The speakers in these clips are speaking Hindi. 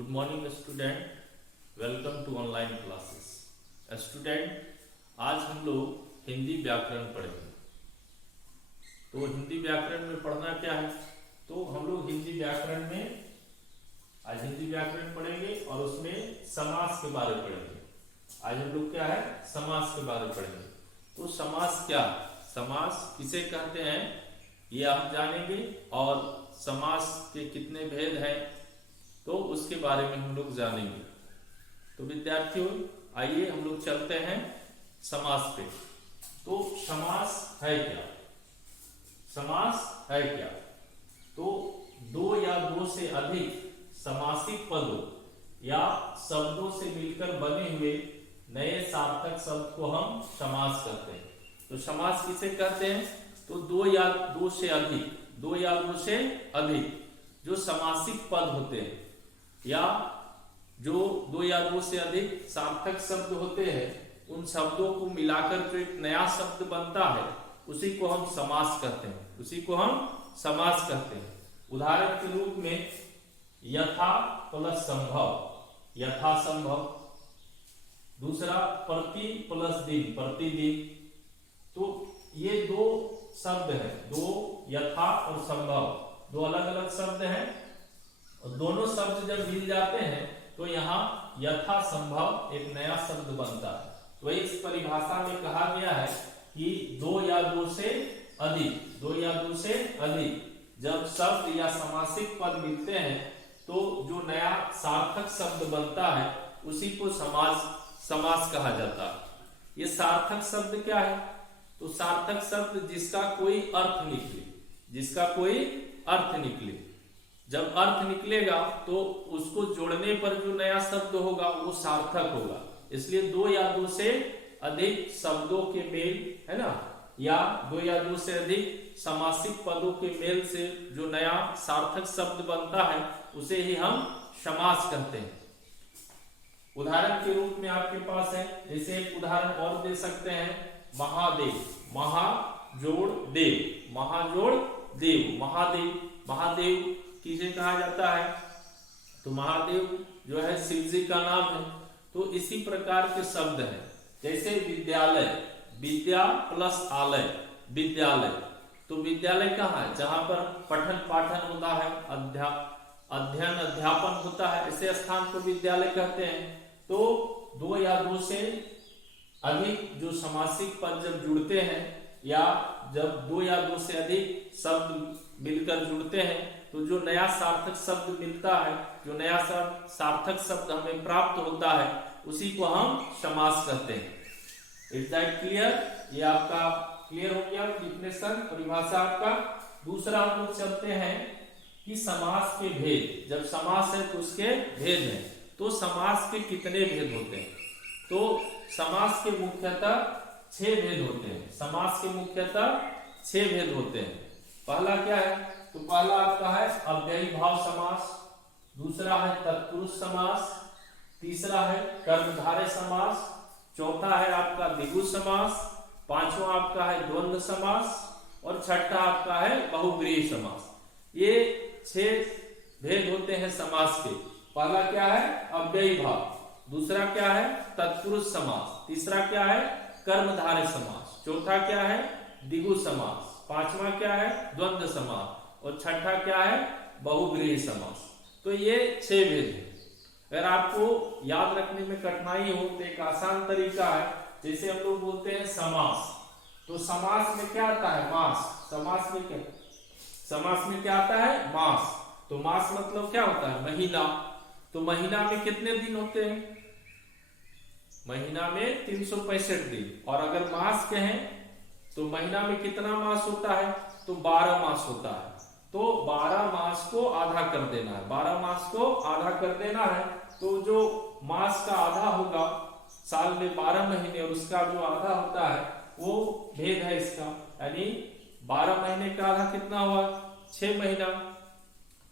Good morning student, welcome to online classes. Student, आज हम लोग हिंदी व्याकरण पढ़ेंगे। तो हिंदी व्याकरण में पढ़ना क्या है, तो हम लोग हिंदी व्याकरण में आज हिंदी व्याकरण पढ़ेंगे और उसमें समास के बारे में पढ़ेंगे। आज हम लोग क्या है, समास के बारे में पढ़ेंगे। तो समास क्या, समास किसे कहते हैं ये आप जानेंगे, और समास के कितने भेद हैं तो उसके बारे में हम लोग जानेंगे। तो विद्यार्थियों, आइए हम लोग चलते हैं समास पे। तो समास है क्या, समास है क्या? तो दो या दो से अधिक समासिक पदों या शब्दों से मिलकर बने हुए नए सार्थक शब्द को हम समास कहते हैं। तो समास किसे कहते हैं, तो दो या दो से अधिक, दो या दो से अधिक जो समासिक पद होते हैं या जो दो या दो से अधिक सार्थक शब्द होते हैं, उन शब्दों को मिलाकर जो एक नया शब्द बनता है उसी को हम समास कहते हैं, उसी को हम समास कहते हैं। उदाहरण के रूप में यथा प्लस संभव, यथा संभव। दूसरा प्रति प्लस दिन, प्रतिदिन। तो ये दो शब्द हैं, दो यथा और संभव, दो अलग अलग शब्द हैं और दोनों शब्द जब मिल जाते हैं तो यहाँ यथा संभव एक नया शब्द बनता है। तो इस परिभाषा में कहा गया है कि दो या दो से अधिक, दो या दो से अधिक जब शब्द या समासिक पद मिलते हैं तो जो नया सार्थक शब्द बनता है उसी को समास कहा जाता है। ये सार्थक शब्द क्या है, तो सार्थक शब्द जिसका कोई अर्थ निकले, जिसका कोई अर्थ निकले। जब अर्थ निकलेगा तो उसको जोड़ने पर जो नया शब्द होगा वो सार्थक होगा। इसलिए दो या दो से अधिक शब्दों के मेल, है ना, या दो या दो से अधिक समासिक पदों के मेल से जो नया सार्थक शब्द बनता है उसे ही हम समास कहते हैं। उदाहरण के रूप में आपके पास है, जैसे एक उदाहरण और दे सकते हैं, महादेव, महाजोड़ देव, महाजोड़ देव, महादेव। महादेव किसे कहा जाता है, तो महादेव जो है शिव जी का नाम है। तो इसी प्रकार के शब्द हैं, जैसे विद्यालय, विद्या प्लस आलय, विद्यालय। तो विद्यालय कहाँ है, जहां पर पठन पाठन होता है, अध्ययन अध्यापन होता है, ऐसे स्थान को विद्यालय कहते हैं। तो दो या दो से अधिक जो समासिक पद जब जुड़ते हैं या जब दो या दो से अधिक शब्द मिलकर जुड़ते हैं तो जो नया सार्थक शब्द मिलता है, जो नया सार्थक शब्द हमें प्राप्त होता है उसी को हम समास कहते हैं। Is that clear? ये आपका क्लियर हो गया डिफिनेशन, परिभाषा आपका। दूसरा हम लोग चलते हैं कि समास के भेद। जब समास है तो उसके भेद हैं। तो समास के कितने भेद होते हैं, तो समास के मुख्यतः 6 भेद होते हैं। समास के मुख्यतः 6 भेद होते हैं। पहला क्या है, तो पहला आपका है अव्ययी भाव समास, दूसरा है तत्पुरुष समास, तीसरा है कर्मधारय समास, चौथा है आपका द्विगु समास, पांचवा आपका है द्वंद्व समास और छठा आपका है बहुव्रीहि समास। ये 6 भेद होते हैं समास के। पहला क्या है, अव्ययी भाव। दूसरा क्या है, तत्पुरुष समास। तीसरा क्या है, कर्मधारय समास। चौथा क्या है, द्विगु समास। पांचवा क्या है, द्वंद्व समास। और छठा क्या है, बहुव्रीहि समास। तो ये 6 भेद हैं। अगर आपको याद रखने में कठिनाई हो तो एक आसान तरीका है, जैसे हम लोग बोलते हैं समास, तो समास में क्या आता है, मास। समास में क्या, समास में क्या आता है, मास। तो मास मतलब क्या होता है, महीना। तो महीना में कितने दिन होते हैं, महीना में 365 दिन। और अगर मास कहें तो महीना में कितना मास होता है, तो 12 मास होता है। तो 12 मास को आधा कर देना है, 12 मास को आधा कर देना है। तो जो मास का आधा होगा, साल में 12 महीने, और उसका जो आधा होता है वो भेद है इसका, यानी 12 महीने का आधा कितना हुआ, 6 महीना।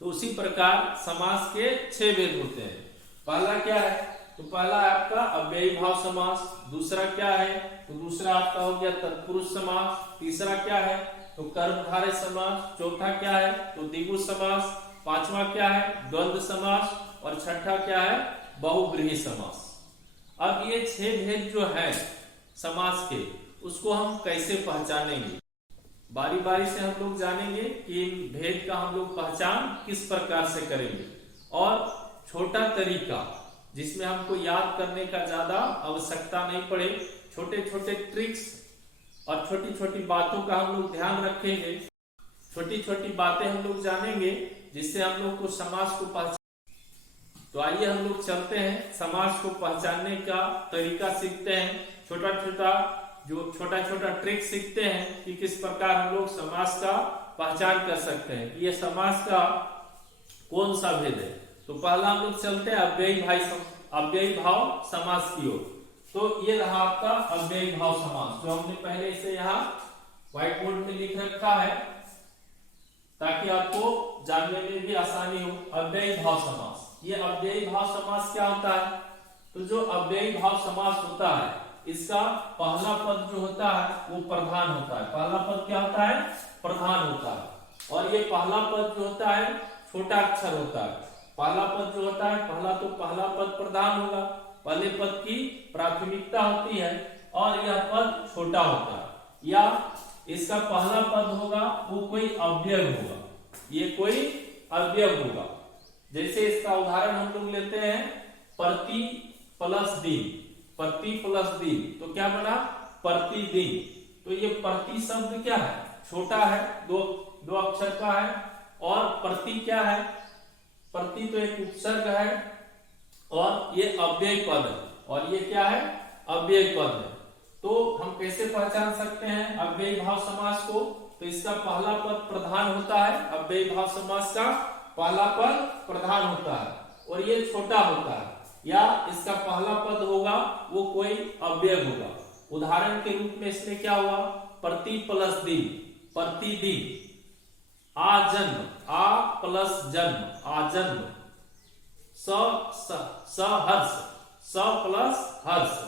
तो उसी प्रकार समास के 6 भेद होते हैं। पहला क्या है, तो पहला आपका अव्ययी भाव समास। दूसरा क्या है, तो दूसरा आपका हो गया तत्पुरुष समास। तीसरा क्या है, तो कर्मधारय समास। चौथा क्या है, तो द्विगु समास। पांचवा क्या है, द्वंद्व समास। और छठा क्या है, बहुव्रीहि समास। अब ये 6 भेद जो है समास के, उसको हम कैसे पहचानेंगे, बारी बारी से हम लोग जानेंगे कि इन भेद का हम लोग पहचान किस प्रकार से करेंगे। और छोटा तरीका जिसमें हमको याद करने का ज्यादा आवश्यकता नहीं पड़े, छोटे छोटे ट्रिक्स और छोटी छोटी बातों का हम लोग ध्यान रखेंगे, छोटी छोटी बातें हम लोग जानेंगे जिससे हम लोग को समास को पहचान। तो आइए हम लोग चलते हैं, समास को पहचानने का तरीका सीखते हैं, छोटा छोटा ट्रिक सीखते हैं कि किस प्रकार हम लोग समास का पहचान कर सकते हैं कि ये समास का कौन सा भेद है। तो पहला हम लोग चलते हैं अव्ययी भाव समास की ओर। तो ये रहा आपका अव्ययी भाव समास, जो हमने पहले से यहाँ व्हाइट बोर्ड में लिख रखा है ताकि आपको जानने में भी आसानी हो। अव्ययी भाव समास, ये अव्ययी भाव समास क्या होता है, तो जो अव्ययी भाव समास होता है इसका पहला पद जो होता है वो प्रधान होता है। पहला पद क्या होता है, प्रधान होता है। और ये पहला पद जो होता है छोटा अक्षर होता है। पहला पद जो होता है, पहला पद प्रधान होगा, पहले पद की प्राथमिकता होती है और यह पद छोटा होता है, या इसका पहला पद होगा वो कोई अव्यय होगा, ये कोई अव्यय होगा। जैसे इसका उदाहरण हम लोग लेते हैं प्रति प्लस दिन, प्रति प्लस दिन, तो क्या बना, प्रतिदिन। तो ये प्रति शब्द क्या है, छोटा है, दो अक्षर का है। और प्रति क्या है, प्रति तो एक उपसर्ग है और ये अव्यय पद है, और ये क्या है, अव्यय पद है। तो हम कैसे पहचान सकते हैं अव्ययी भाव समास को, तो इसका पहला पद प्रधान होता है, अव्ययी भाव समास का पहला पद प्रधान होता है और ये छोटा होता है, या इसका पहला पद होगा वो कोई अव्यय होगा। उदाहरण के रूप में इसमें क्या हुआ, प्रति प्लस दिन, प्रतिदिन। आजन्म, आ प्लस जन्म, आजन्म। सहर्ष, स प्लस हर्ष।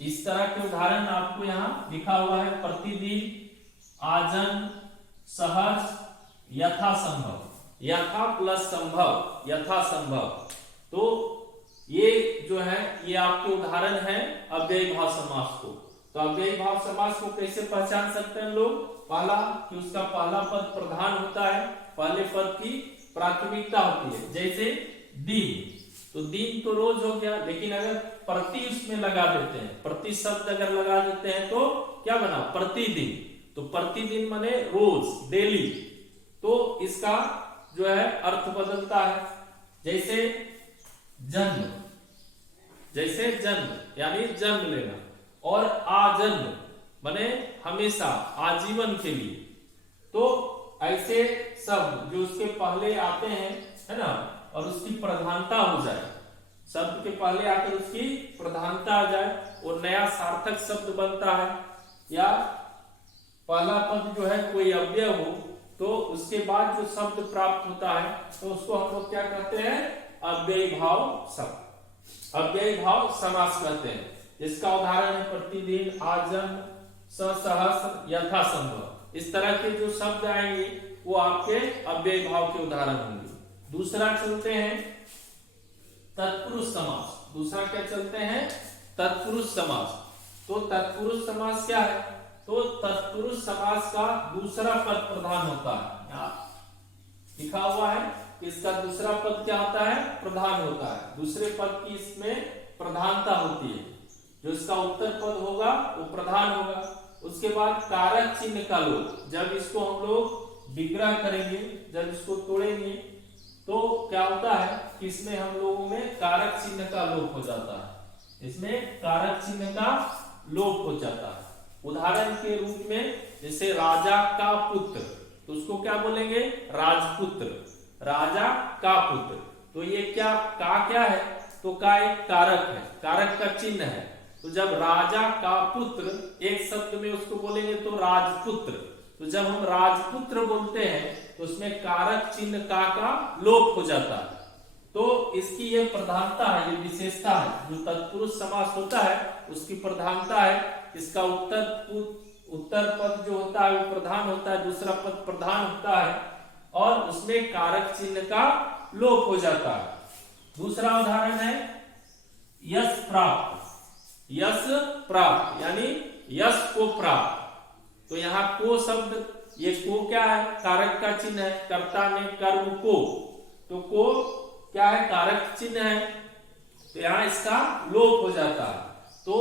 इस तरह के उदाहरण आपको यहाँ लिखा हुआ है, प्रतिदिन, आजन्म, सहर्ष, यथासंभव, यथा प्लस संभव, यथासंभव। तो ये जो है ये आपके उदाहरण है अव्ययी भाव समास को। तो अव्ययी भाव समास को कैसे पहचान सकते हैं लोग, पहला कि उसका पहला पद प्रधान होता है, पहले पद की प्राथमिकता होती है। जैसे दिन, तो दिन तो रोज हो गया, लेकिन अगर प्रति उसमें लगा देते हैं, प्रति शब्द अगर लगा देते हैं तो क्या बना, प्रतिदिन। तो प्रतिदिन माने रोज, डेली, तो इसका जो है अर्थ बदलता है। जैसे जन्म, जैसे जन्म यानी जन्म लेना, और आजन्म माने हमेशा, आजीवन के लिए। तो ऐसे शब्द जो उसके पहले आते हैं, है ना, और उसकी प्रधानता हो जाए, शब्द के पहले आकर उसकी प्रधानता आ जाए और नया सार्थक शब्द बनता है, या पहला पद जो है कोई अव्यय हो, तो उसके बाद जो शब्द प्राप्त होता है तो उसको हम लोग क्या कहते हैं, अव्ययी भाव शब्द, अव्ययी भाव समास कहते हैं। इसका उदाहरण है प्रतिदिन, आजन्म, सहस्र, यथासंभव। इस तरह के जो शब्द आएंगे वो आपके अव्ययी भाव के उदाहरण होंगे। दूसरा चलते हैं तत्पुरुष समास। दूसरा क्या चलते हैं, तत्पुरुष समास। तो तत्पुरुष समास क्या है, तो तत्पुरुष समास का दूसरा पद प्रधान होता है। यहाँ लिखा हुआ है कि इसका दूसरा पद क्या होता है, प्रधान होता है। दूसरे पद की इसमें प्रधानता होती है, जो इसका उत्तर पद होगा वो प्रधान होगा। उसके बाद कारक चिन्ह का लोप, जब इसको हम लोग विग्रह करेंगे, जब इसको तोड़ेंगे तो क्या होता है कि इसमें हम लोगों में कारक चिन्ह का लोप हो जाता है, इसमें कारक चिन्ह का लोप हो जाता है। उदाहरण के रूप में जैसे राजा का पुत्र, तो उसको क्या बोलेंगे, राजपुत्र, राजा का पुत्र। तो ये क्या है, तो का एक कारक है, कारक का चिन्ह है। तो जब राजा का पुत्र एक शब्द में उसको बोलेंगे तो राजपुत्र। तो जब हम राजपुत्र बोलते हैं तो उसमें कारक चिन्ह का लोप हो जाता है। तो इसकी ये प्रधानता है, ये विशेषता है। जो तत्पुरुष समास होता है उसकी प्रधानता है, इसका उत्तर पद जो होता है वो प्रधान होता है, दूसरा पद प्रधान होता है और उसमें कारक चिन्ह का लोप हो जाता है। दूसरा उदाहरण है यश प्राप्त। यश प्राप्त यानी यश को प्राप्त। तो यहाँ को शब्द, ये को क्या है? कारक का चिन्ह है, कर्ता ने कर्म को, तो को क्या है? कारक चिन्ह है, तो यहाँ इसका लोप हो जाता है। तो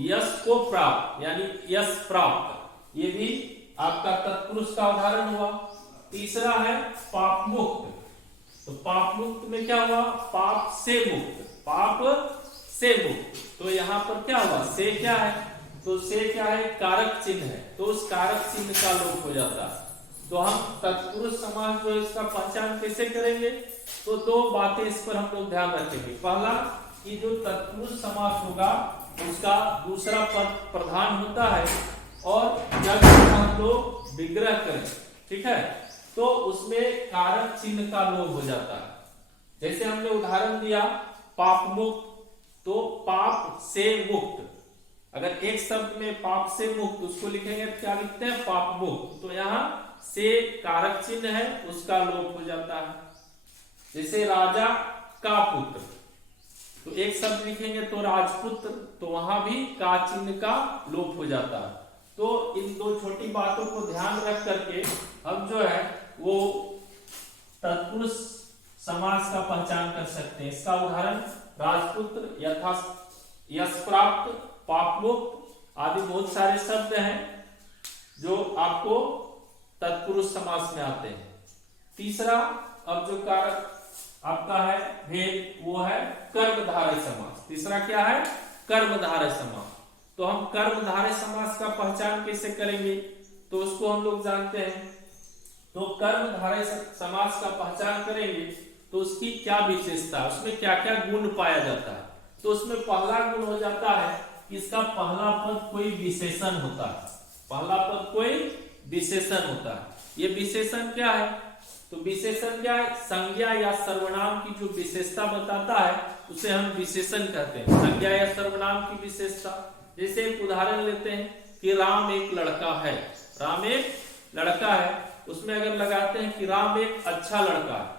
यश को प्राप्त यानी यश प्राप्त, ये भी आपका तत्पुरुष का उदाहरण हुआ। तीसरा है पाप मुक्त। तो पाप मुक्त में क्या हुआ? पाप से मुक्त, पाप से मुक्त। तो यहाँ पर क्या हुआ? से क्या है? तो से क्या है? कारक चिन्ह है, तो उस कारक चिन्ह का लोप हो जाता है। तो हम तत्पुरुष समास जो इसका पहचान कैसे करेंगे? तो दो बातें इस पर हम लोग ध्यान रखेंगे। पहला कि जो तत्पुरुष समास होगा उसका दूसरा पद प्रधान होता है, और जब हम लोग विग्रह करें, ठीक है, तो उसमें कारक चिन्ह का लोप हो जाता है। जैसे हमने उदाहरण दिया पाप मुक्त, तो पाप से मुक्त, अगर एक शब्द में पाप से मुक्त उसको लिखेंगे तो क्या लिखते हैं? पाप मुक्त। तो यहाँ से कारक चिन्ह है, उसका लोप हो जाता है। जैसे राजा का पुत्र, तो एक शब्द लिखेंगे तो राजपुत्र, तो वहां भी का चिन्ह का लोप हो जाता है। तो इन दो छोटी बातों को ध्यान रख करके हम जो है वो तत्पुरुष समास का पहचान कर सकते हैं। इसका उदाहरण राजपुत्र, यथा यश प्राप्त, पापमुक्त आदि बहुत सारे शब्द हैं जो आपको तत्पुरुष समास में आते हैं। तीसरा अब जो कारक आपका है भेद, वो है कर्मधारय समास। तीसरा क्या है? कर्मधारय समास। तो हम कर्मधारय समास का पहचान कैसे करेंगे? तो उसको हम लोग जानते हैं। तो कर्मधारय समास का पहचान करेंगे तो उसकी क्या विशेषता, उसमें क्या क्या गुण पाया जाता है? तो उसमें पहला गुण हो जाता है कि इसका पहला पद कोई विशेषण होता है। पहला पद कोई विशेषण होता है। ये विशेषण क्या है? तो विशेषण क्या है? संज्ञा या सर्वनाम की जो विशेषता बताता है उसे हम विशेषण कहते हैं। संज्ञा या सर्वनाम की विशेषता, जैसे एक उदाहरण लेते हैं कि राम एक लड़का है। राम एक लड़का है, उसमें अगर लगाते हैं कि राम एक अच्छा लड़का है,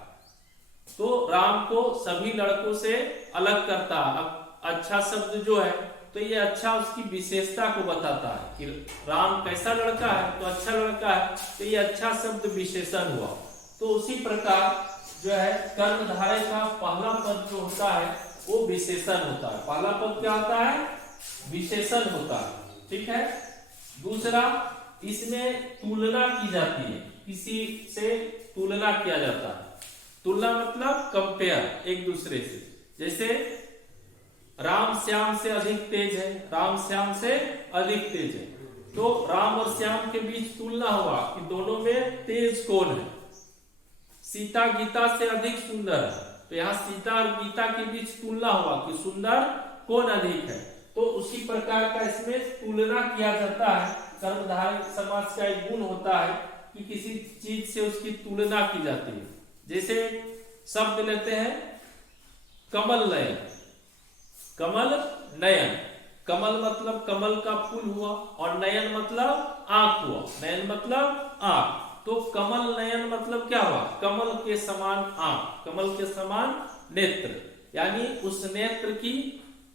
तो राम को सभी लड़कों से अलग करता है। अब अच्छा शब्द जो है, तो ये अच्छा उसकी विशेषता को बताता है कि राम कैसा लड़का है, तो अच्छा लड़का है, तो ये अच्छा शब्द विशेषण हुआ। तो उसी प्रकार जो है कर्मधारय का पहला पद जो होता है वो विशेषण होता है। पहला पद क्या होता है? विशेषण होता है, ठीक है। दूसरा, इसमें तुलना की जाती है, किसी से तुलना किया जाता है। तुलना मतलब कंपेयर, एक दूसरे से। जैसे राम श्याम से अधिक तेज है, राम श्याम से अधिक तेज है, तो राम और श्याम के बीच तुलना हुआ कि दोनों में तेज कौन है। सीता गीता से अधिक सुंदर है, तो यहाँ सीता और गीता के बीच तुलना हुआ कि सुंदर कौन अधिक है। तो उसी प्रकार का इसमें तुलना किया जाता है। कर्मधारय समास का एक गुण होता है कि किसी चीज से उसकी तुलना की जाती है। जैसे शब्द लेते हैं कमल नयन। कमल नयन, कमल मतलब कमल का फूल हुआ, और नयन मतलब आंख हुआ। नयन मतलब आंख, तो कमल नयन मतलब क्या हुआ? कमल के समान आंख, कमल के समान नेत्र, यानी उस नेत्र की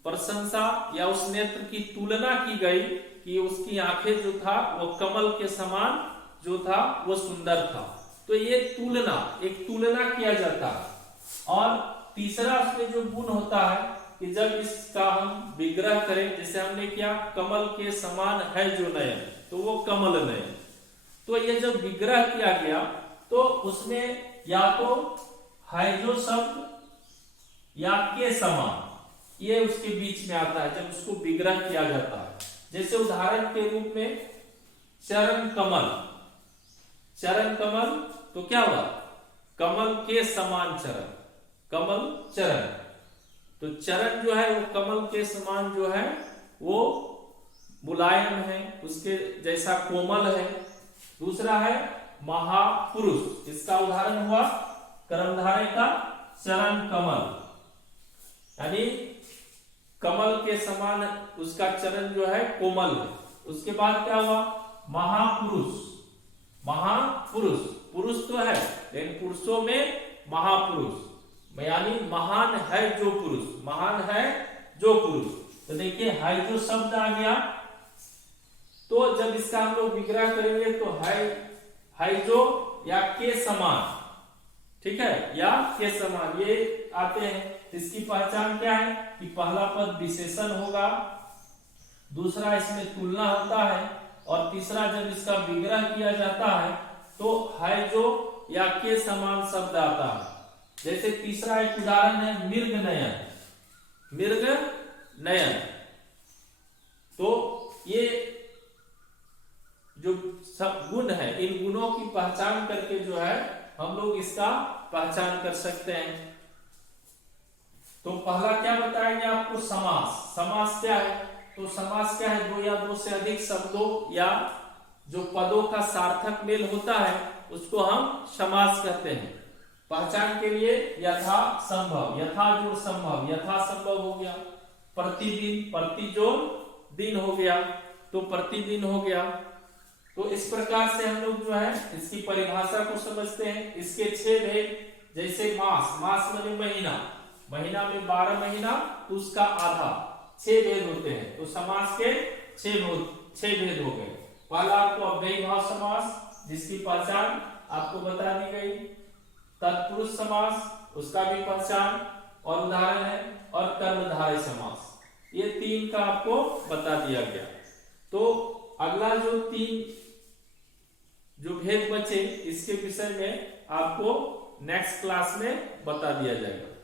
प्रशंसा या उस नेत्र की तुलना की गई कि उसकी आंखें जो था वो कमल के समान जो था वो सुंदर था। तो ये तुलना, एक तुलना किया जाता है। और तीसरा उसमें जो गुण होता है कि जब इसका हम विग्रह करें, जैसे हमने किया कमल के समान है जो नयन, तो वो कमल नयन। तो ये जब विग्रह किया गया तो उसमें या तो है जो शब्द या के समान, ये उसके बीच में आता है जब उसको विग्रह किया जाता है। जैसे उदाहरण के रूप में चरण कमल, चरण कमल, तो क्या हुआ? कमल के समान चरण, कमल चरण। तो चरण जो है वो कमल के समान जो है वो मुलायम है, उसके जैसा कोमल है। दूसरा है महापुरुष, इसका उदाहरण हुआ कर्मधारय का चरण कमल, यानी कमल के समान उसका चरण जो है कोमल है। उसके बाद क्या हुआ? महापुरुष, महापुरुष, पुरुष तो है लेकिन पुरुषों में महापुरुष, यानी महान है जो पुरुष, महान है जो पुरुष। तो देखिए है जो शब्द आ गया, तो जब इसका हम लोग विग्रह करेंगे तो है जो या के समान, ठीक है, या के समान ये आते हैं। इसकी पहचान क्या है कि पहला पद विशेषण होगा, दूसरा इसमें तुलना होता है, और तीसरा जब इसका विग्रह किया जाता है तो है जो या के समान शब्द आता है। जैसे तीसरा एक उदाहरण है मृग नयन, मृग नयन। तो ये जो सब गुण है, इन गुणों की पहचान करके जो है हम लोग इसका पहचान कर सकते हैं। तो पहला क्या बताएंगे आपको, समास। समास क्या है, तो समास क्या है, दो या दो से अधिक शब्दों या जो पदों का सार्थक मेल होता है उसको हम समास कहते हैं। पहचान के लिए यथा संभव, यथा जोड़ संभव, यथा संभव हो गया। प्रतिदिन, प्रति जोड़ दिन हो गया, तो प्रतिदिन हो गया। तो इस प्रकार से हम लोग जो है इसकी परिभाषा को समझते हैं। इसके 6 भेद, जैसे मास, मास माने महीना, महीना में 12 महीना तो उसका आधा, 6 भेद होते हैं। तो समास के 6 भेद हो गए। पहला आपको अव्ययी भाव समास, जिसकी पहचान आपको बता दी गई। तत्पुरुष समास, उसका भी पहचान और उदाहरण है, और कर्मधारय समास, ये 3 का आपको बता दिया गया। तो अगला जो 3 जो भेद बचे, इसके विषय में आपको नेक्स्ट क्लास में बता दिया जाएगा।